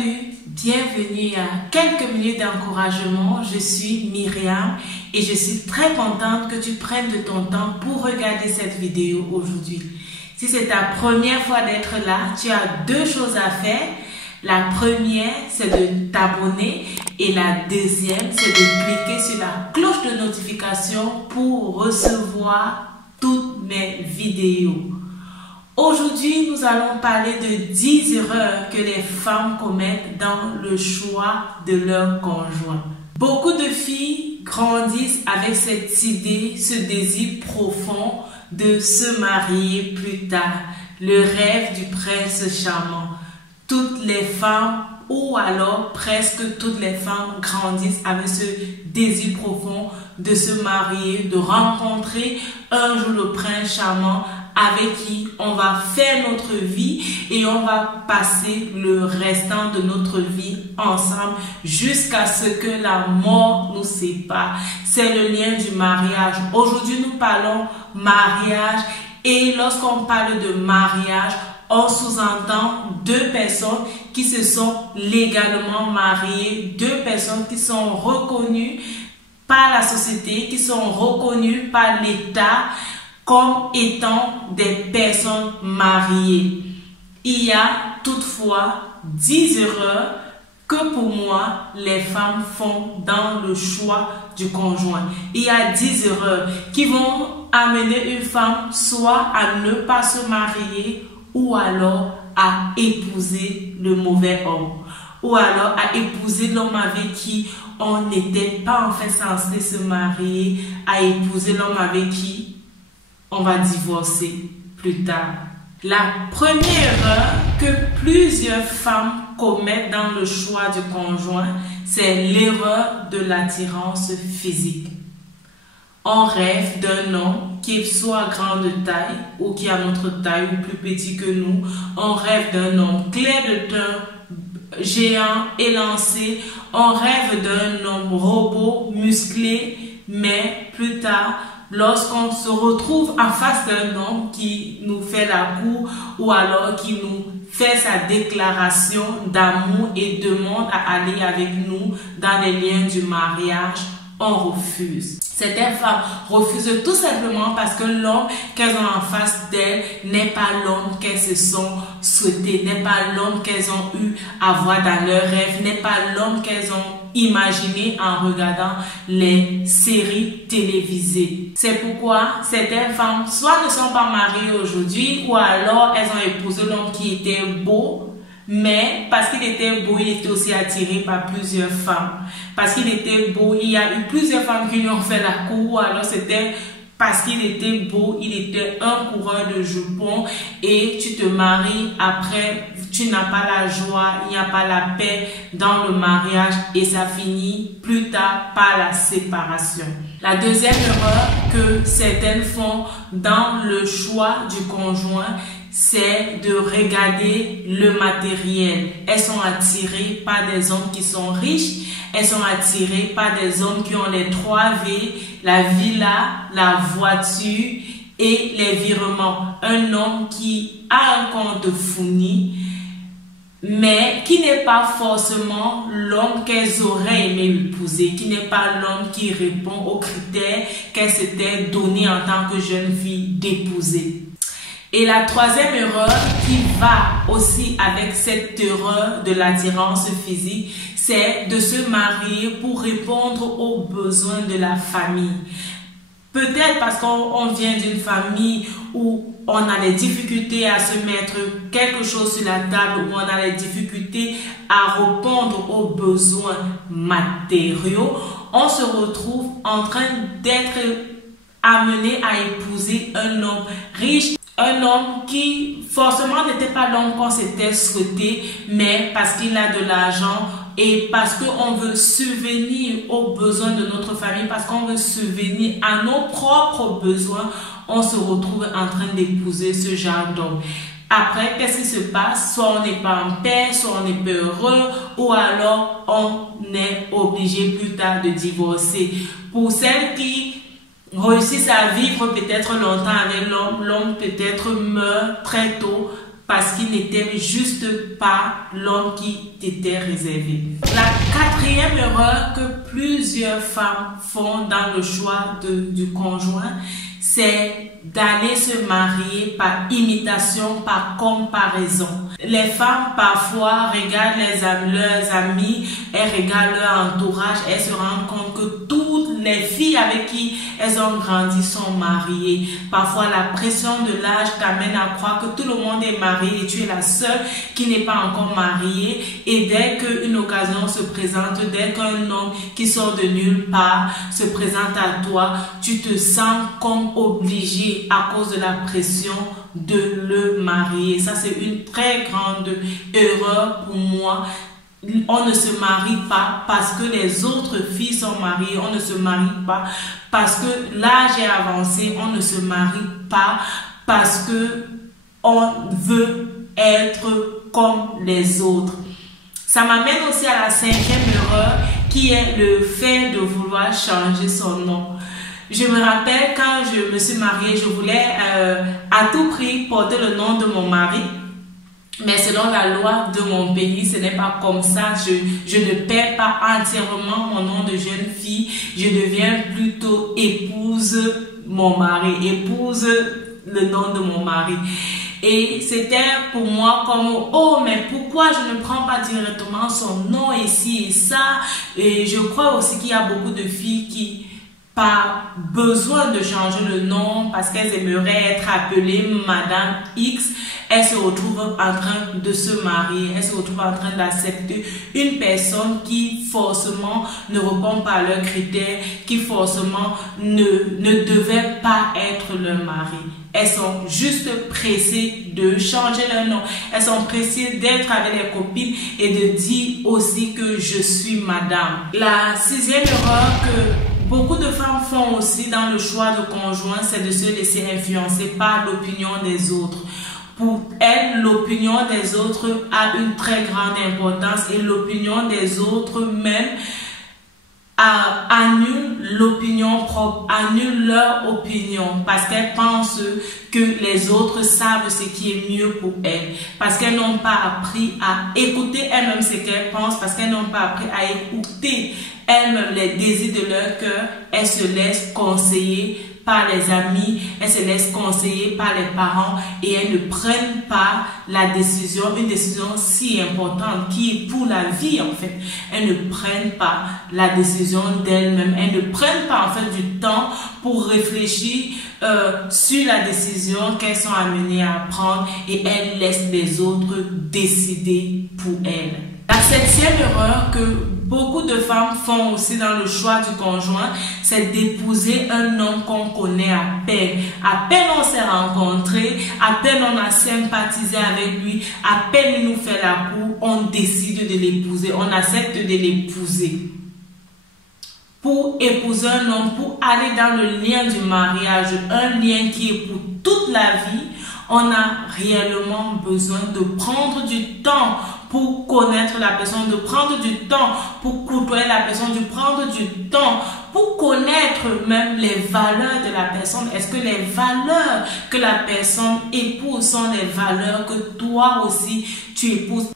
Salut, bienvenue à quelques minutes d'encouragement. Je suis Myriam et je suis très contente que tu prennes de ton temps pour regarder cette vidéo aujourd'hui. Si c'est ta première fois d'être là, tu as deux choses à faire. La première, c'est de t'abonner et la deuxième, c'est de cliquer sur la cloche de notification pour recevoir toutes mes vidéos. Aujourd'hui, nous allons parler de 10 erreurs que les femmes commettent dans le choix de leur conjoint. Beaucoup de filles grandissent avec cette idée, ce désir profond de se marier plus tard, le rêve du prince charmant. Toutes les femmes, ou alors presque toutes les femmes, grandissent avec ce désir profond de se marier, de rencontrer un jour le prince charmant avec qui on va faire notre vie et on va passer le restant de notre vie ensemble jusqu'à ce que la mort nous sépare. C'est le lien du mariage. Aujourd'hui, nous parlons mariage et lorsqu'on parle de mariage, on sous-entend deux personnes qui se sont légalement mariées, deux personnes qui sont reconnues par la société, qui sont reconnues par l'État comme étant des personnes mariées. Il y a toutefois 10 erreurs que pour moi les femmes font dans le choix du conjoint. Il y a 10 erreurs qui vont amener une femme soit à ne pas se marier ou alors à épouser le mauvais homme, ou alors à épouser l'homme avec qui on n'était pas en fait censé se marier, à épouser l'homme avec qui on va divorcer plus tard. La première erreur que plusieurs femmes commettent dans le choix du conjoint, c'est l'erreur de l'attirance physique. On rêve d'un homme qui soit grand de taille ou qui a notre taille ou plus petit que nous. On rêve d'un homme clair de teint, géant, élancé. On rêve d'un homme robot, musclé, mais plus tard, lorsqu'on se retrouve en face d'un homme qui nous fait la cour ou alors qui nous fait sa déclaration d'amour et demande à aller avec nous dans les liens du mariage, on refuse. Certaines femmes refusent tout simplement parce que l'homme qu'elles ont en face d'elles n'est pas l'homme qu'elles se sont souhaité, n'est pas l'homme qu'elles ont eu à voir dans leurs rêves, n'est pas l'homme qu'elles ont imaginé en regardant les séries télévisées. C'est pourquoi certaines femmes soit ne sont pas mariées aujourd'hui ou alors elles ont épousé l'homme qui était beau, mais parce qu'il était beau, il était aussi attiré par plusieurs femmes. Parce qu'il était beau, il y a eu plusieurs femmes qui lui ont fait la cour. Alors c'était parce qu'il était beau, il était un coureur de jupons et tu te maries après, tu n'as pas la joie, il n'y a pas la paix dans le mariage et ça finit plus tard par la séparation. La deuxième erreur que certaines font dans le choix du conjoint, c'est de regarder le matériel. Elles sont attirées par des hommes qui sont riches. Elles sont attirées par des hommes qui ont les 3V, la villa, la voiture et les virements. Un homme qui a un compte fourni, mais qui n'est pas forcément l'homme qu'elles auraient aimé épouser, qui n'est pas l'homme qui répond aux critères qu'elles s'étaient donnés en tant que jeune fille d'épouser. Et la troisième erreur qui va aussi avec cette erreur de l'attirance physique, c'est de se marier pour répondre aux besoins de la famille. Peut-être parce qu'on vient d'une famille où on a des difficultés à se mettre quelque chose sur la table, où on a des difficultés à répondre aux besoins matériaux, on se retrouve en train d'être amené à épouser un homme riche. Un homme qui forcément n'était pas l'homme qu'on s'était souhaité, mais parce qu'il a de l'argent et parce qu'on veut subvenir aux besoins de notre famille, parce qu'on veut subvenir à nos propres besoins, on se retrouve en train d'épouser ce genre d'homme. Après, qu'est-ce qui se passe? Soit on n'est pas en paix, soit on n'est pas heureux, ou alors on est obligé plus tard de divorcer. Pour celles qui réussissent à vivre peut-être longtemps avec l'homme, l'homme peut-être meurt très tôt parce qu'il n'était juste pas l'homme qui t'était réservé. La quatrième erreur que plusieurs femmes font dans le choix du conjoint, c'est d'aller se marier par imitation, par comparaison. Les femmes parfois regardent leurs amis, elles regardent leur entourage, elles se rendent compte que toutes les filles avec qui elles ont grandi sont mariées. Parfois la pression de l'âge t'amène à croire que tout le monde est marié et tu es la seule qui n'est pas encore mariée. Et dès qu'une occasion se présente, dès qu'un homme qui sort de nulle part se présente à toi, tu te sens comme obligé à cause de la pression de le marier. Ça, c'est une très grande erreur pour moi. On ne se marie pas parce que les autres filles sont mariées. On ne se marie pas parce que l'âge est avancé. On ne se marie pas parce que on veut être comme les autres. Ça m'amène aussi à la cinquième erreur qui est le fait de vouloir changer son nom. Je me rappelle quand je me suis mariée, je voulais à tout prix porter le nom de mon mari. Mais selon la loi de mon pays, ce n'est pas comme ça. Je ne perds pas entièrement mon nom de jeune fille. Je deviens plutôt épouse mon mari, épouse le nom de mon mari. Et c'était pour moi comme, oh, mais pourquoi je ne prends pas directement son nom ici et ça? Et je crois aussi qu'il y a beaucoup de filles qui, par besoin de changer le nom, parce qu'elles aimeraient être appelées Madame X, elles se retrouvent en train de se marier, elles se retrouvent en train d'accepter une personne qui forcément ne répond pas à leurs critères, qui forcément ne devait pas être leur mari. Elles sont juste pressées de changer leur nom. Elles sont pressées d'être avec les copines et de dire aussi que je suis madame. La sixième erreur que beaucoup de femmes font aussi dans le choix de conjoint, c'est de se laisser influencer par l'opinion des autres. Pour elles, l'opinion des autres a une très grande importance et l'opinion des autres même annule l'opinion propre, annule leur opinion parce qu'elles pensent que les autres savent ce qui est mieux pour elles, parce qu'elles n'ont pas appris à écouter elles-mêmes ce qu'elles pensent, parce qu'elles n'ont pas appris à écouter elles-mêmes les désirs de leur cœur. Elles se laissent conseiller par les amis, elles se laissent conseiller par les parents et elles ne prennent pas la décision, une décision si importante qui est pour la vie en fait. Elles ne prennent pas la décision d'elles-mêmes, elles ne prennent pas en fait du temps pour réfléchir sur la décision qu'elles sont amenées à prendre et elles laissent les autres décider pour elles. La septième erreur que beaucoup de femmes font aussi dans le choix du conjoint, c'est d'épouser un homme qu'on connaît à peine. À peine on s'est rencontrés, à peine on a sympathisé avec lui, à peine il nous fait la cour, on décide de l'épouser, on accepte de l'épouser. Pour épouser un homme, pour aller dans le lien du mariage, un lien qui est pour toute la vie, on a réellement besoin de prendre du temps pour connaître la personne, de prendre du temps pour côtoyer la personne, de prendre du temps pour connaître même les valeurs de la personne. Est-ce que les valeurs que la personne épouse sont les valeurs que toi aussi tu épouses?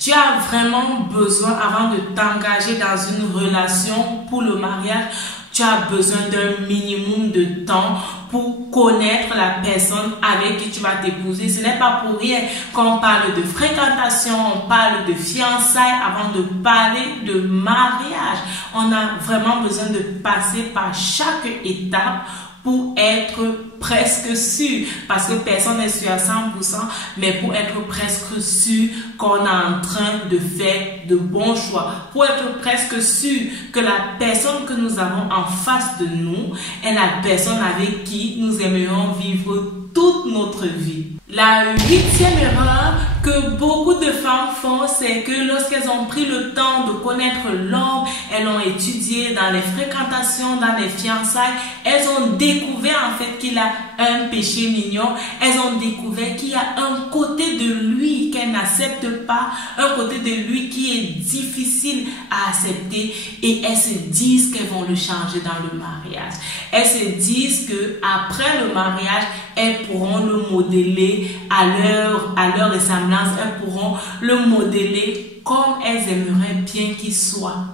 Tu as vraiment besoin, avant de t'engager dans une relation pour le mariage, tu as besoin d'un minimum de temps pour connaître la personne avec qui tu vas t'épouser. Ce n'est pas pour rien qu'on parle de fréquentation, on parle de fiançailles avant de parler de mariage. On a vraiment besoin de passer par chaque étape pour être presque sûr, parce que personne n'est sûr à 100%, mais pour être presque sûr qu'on est en train de faire de bons choix, pour être presque sûr que la personne que nous avons en face de nous est la personne avec qui nous aimerions vivre toute notre vie. La huitième erreur que beaucoup de femmes font, c'est que lorsqu'elles ont pris le temps de connaître l'homme, elles ont étudié dans les fréquentations, dans les fiançailles, elles ont découvert en fait qu'il a un péché mignon, elles ont découvert qu'il y a un côté de lui qu'elles n'acceptent pas, un côté de lui qui est difficile à accepter et elles se disent qu'elles vont le changer dans le mariage. Elles se disent que après le mariage, elles pourront le modeler à leur ressemblance, elles pourront le modeler comme elles aimeraient bien qu'il soit.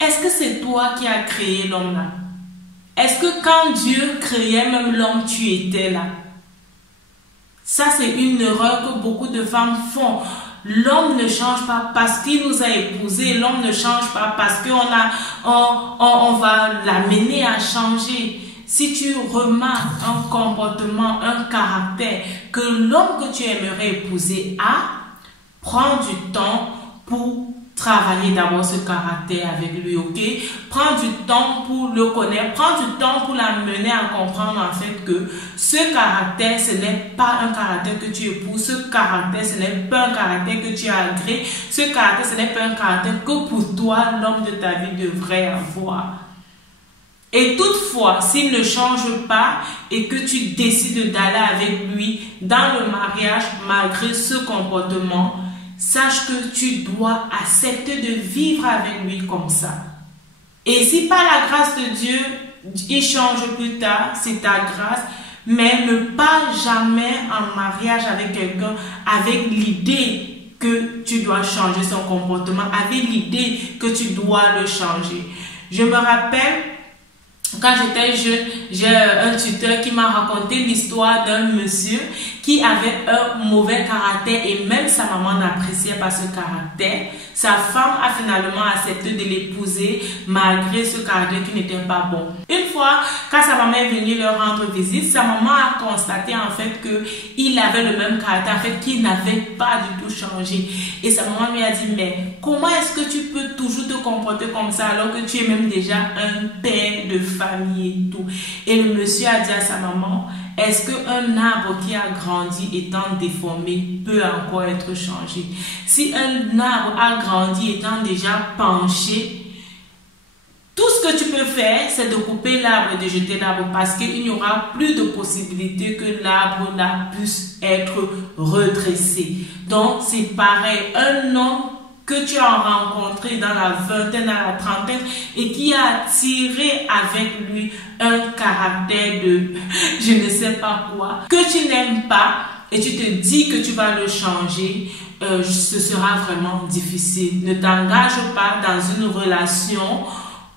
Est-ce que c'est toi qui as créé l'homme là? Est-ce que quand Dieu créait même l'homme, tu étais là? Ça, c'est une erreur que beaucoup de femmes font. L'homme ne change pas parce qu'il nous a épousés. L'homme ne change pas parce qu'on va l'amener à changer. Si tu remarques un comportement, un caractère que l'homme que tu aimerais épouser a, prends du temps pour travailler d'abord ce caractère avec lui, ok? Prends du temps pour le connaître, prends du temps pour l'amener à comprendre en fait que ce caractère, ce n'est pas un caractère que tu épouses, ce caractère, ce n'est pas un caractère que tu as agréé, ce caractère, ce n'est pas un caractère que pour toi, l'homme de ta vie devrait avoir. Et toutefois, s'il ne change pas et que tu décides d'aller avec lui dans le mariage malgré ce comportement, sache que tu dois accepter de vivre avec lui comme ça. Et si par la grâce de Dieu, il change plus tard, c'est ta grâce, mais ne pas jamais en mariage avec quelqu'un avec l'idée que tu dois changer son comportement, avec l'idée que tu dois le changer. Je me rappelle, quand j'étais jeune, j'ai un tuteur qui m'a raconté l'histoire d'un monsieur qui avait un mauvais caractère et même sa maman n'appréciait pas ce caractère. Sa femme a finalement accepté de l'épouser malgré ce caractère qui n'était pas bon. Une fois, quand sa maman est venue leur rendre visite, sa maman a constaté en fait qu'il avait le même caractère, en fait qu'il n'avait pas du tout changé. Et sa maman lui a dit, mais comment est-ce que tu peux toujours te comporter comme ça alors que tu es même déjà un père de famille et tout. Et le monsieur a dit à sa maman, est-ce qu'un arbre qui a grandi étant déformé peut encore être changé? Si un arbre a grandi étant déjà penché, tout ce que tu peux faire, c'est de couper l'arbre et de jeter l'arbre parce qu'il n'y aura plus de possibilité que l'arbre puisse être redressé. Donc, c'est pareil. Un homme que tu as rencontré dans la vingtaine, dans la trentaine et qui a attiré avec lui un caractère de je ne sais pas quoi, que tu n'aimes pas et tu te dis que tu vas le changer, ce sera vraiment difficile. Ne t'engage pas dans une relation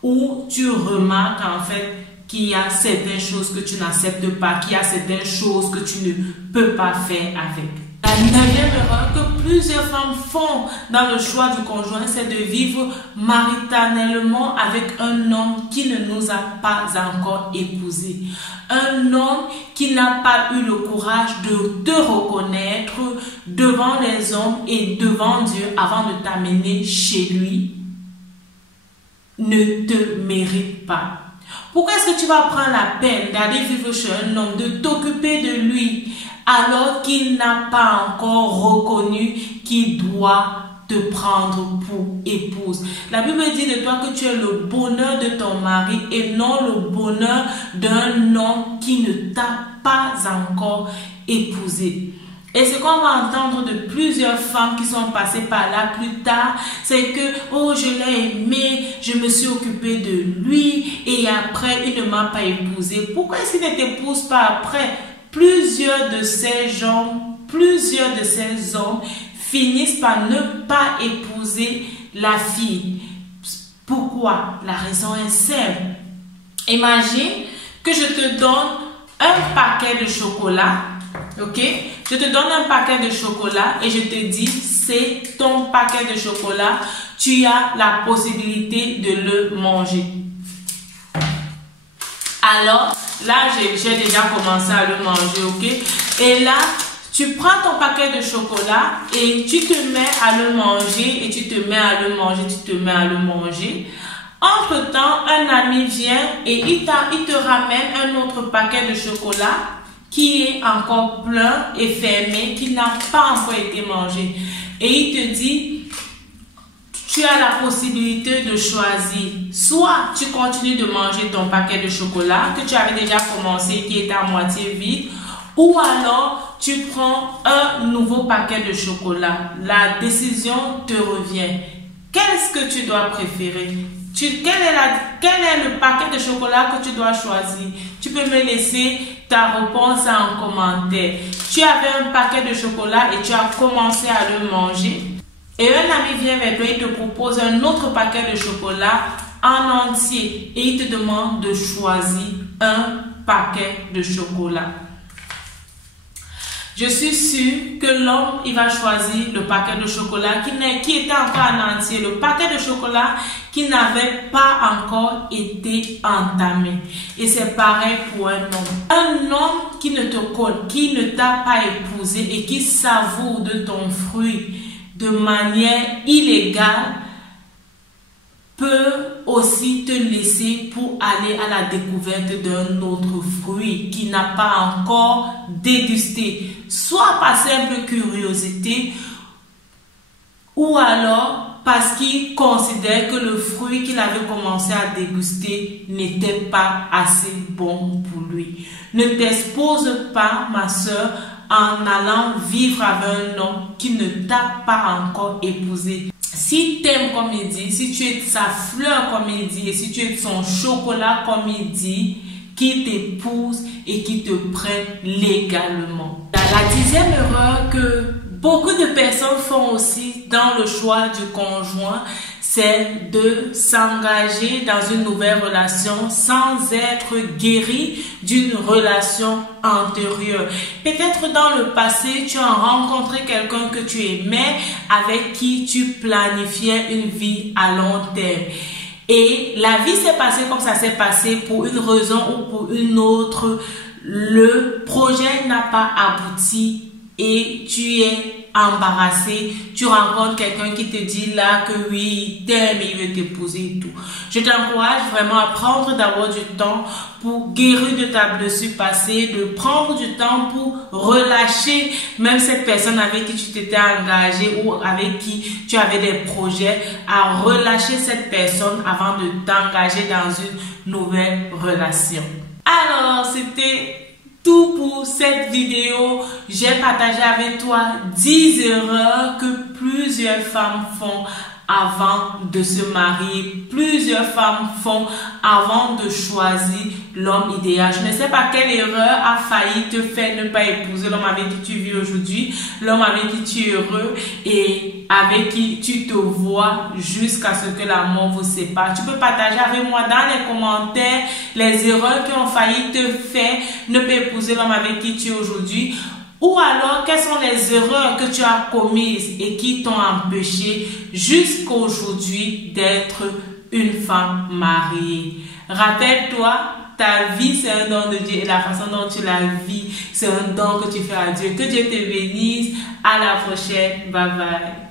où tu remarques en fait qu'il y a certaines choses que tu n'acceptes pas, qu'il y a certaines choses que tu ne peux pas faire avec. La 9e erreur que plusieurs femmes font dans le choix du conjoint, c'est de vivre maritanellement avec un homme qui ne nous a pas encore épousés. Un homme qui n'a pas eu le courage de te reconnaître devant les hommes et devant Dieu avant de t'amener chez lui, ne te mérite pas. Pourquoi est-ce que tu vas prendre la peine d'aller vivre chez un homme, de t'occuper de lui, alors qu'il n'a pas encore reconnu qu'il doit te prendre pour épouse? La Bible dit de toi que tu es le bonheur de ton mari et non le bonheur d'un homme qui ne t'a pas encore épousé. Et ce qu'on va entendre de plusieurs femmes qui sont passées par là plus tard, c'est que, oh, je l'ai aimé, je me suis occupée de lui et après, il ne m'a pas épousé. Pourquoi est-ce qu'il ne t'épouse pas après? Plusieurs de ces hommes finissent par ne pas épouser la fille. Pourquoi? La raison est simple. Imagine que je te donne un paquet de chocolat, ok? Je te donne un paquet de chocolat et je te dis, c'est ton paquet de chocolat, tu as la possibilité de le manger. Alors, là, j'ai déjà commencé à le manger, ok? Et là, tu prends ton paquet de chocolat et tu te mets à le manger et tu te mets à le manger, tu te mets à le manger. Entre-temps, un ami vient et il te ramène un autre paquet de chocolat qui est encore plein et fermé, qui n'a pas encore été mangé. Et il te dit, tu as la possibilité de choisir. Soit tu continues de manger ton paquet de chocolat que tu avais déjà commencé, qui est à moitié vide, ou alors tu prends un nouveau paquet de chocolat. La décision te revient. Qu'est-ce que tu dois préférer? Quel est le paquet de chocolat que tu dois choisir? Tu peux me laisser ta réponse en commentaire. Tu avais un paquet de chocolat et tu as commencé à le manger. Et un ami vient vers toi et te propose un autre paquet de chocolat en entier. Et il te demande de choisir un paquet de chocolat. Je suis sûre que l'homme, il va choisir le paquet de chocolat qui était encore en entier. Le paquet de chocolat qui n'avait pas encore été entamé. Et c'est pareil pour un homme. Un homme qui ne te colle, qui ne t'a pas épousé et qui savoure de ton fruit de manière illégale, peut aussi te laisser pour aller à la découverte d'un autre fruit qui n'a pas encore dégusté. Soit par simple curiosité ou alors parce qu'il considère que le fruit qu'il avait commencé à déguster n'était pas assez bon pour lui. Ne t'expose pas, ma soeur, en allant vivre avec un homme qui ne t'a pas encore épousé. Si tu aimes comme il dit, si tu es sa fleur comme il dit, et si tu es son chocolat comme il dit, qu'il t'épouse et qu'il te prenne légalement. La 10e erreur que beaucoup de personnes font aussi dans le choix du conjoint, c'est de s'engager dans une nouvelle relation sans être guéri d'une relation antérieure. Peut-être dans le passé, tu as rencontré quelqu'un que tu aimais, avec qui tu planifiais une vie à long terme. Et la vie s'est passée comme ça s'est passé pour une raison ou pour une autre. Le projet n'a pas abouti et tu es embarrassé, tu rencontres quelqu'un qui te dit là que oui, il t'aime et il veut t'épouser et tout. Je t'encourage vraiment à prendre d'abord du temps pour guérir de ta blessure passée, de prendre du temps pour relâcher même cette personne avec qui tu t'étais engagé ou avec qui tu avais des projets, à relâcher cette personne avant de t'engager dans une nouvelle relation. Alors, c'était tout pour cette vidéo. J'ai partagé avec toi 10 erreurs que plusieurs femmes font avant de se marier. Plusieurs femmes font avant de choisir l'homme idéal. Je ne sais pas quelle erreur a failli te faire ne pas épouser l'homme avec qui tu vis aujourd'hui, l'homme avec qui tu es heureux et avec qui tu te vois jusqu'à ce que la mort vous sépare. Tu peux partager avec moi dans les commentaires les erreurs qui ont failli te faire ne pas épouser l'homme avec qui tu es aujourd'hui. Ou alors, quelles sont les erreurs que tu as commises et qui t'ont empêché jusqu'à aujourd'hui d'être une femme mariée. Rappelle-toi, ta vie c'est un don de Dieu et la façon dont tu la vis, c'est un don que tu fais à Dieu. Que Dieu te bénisse. À la prochaine. Bye bye.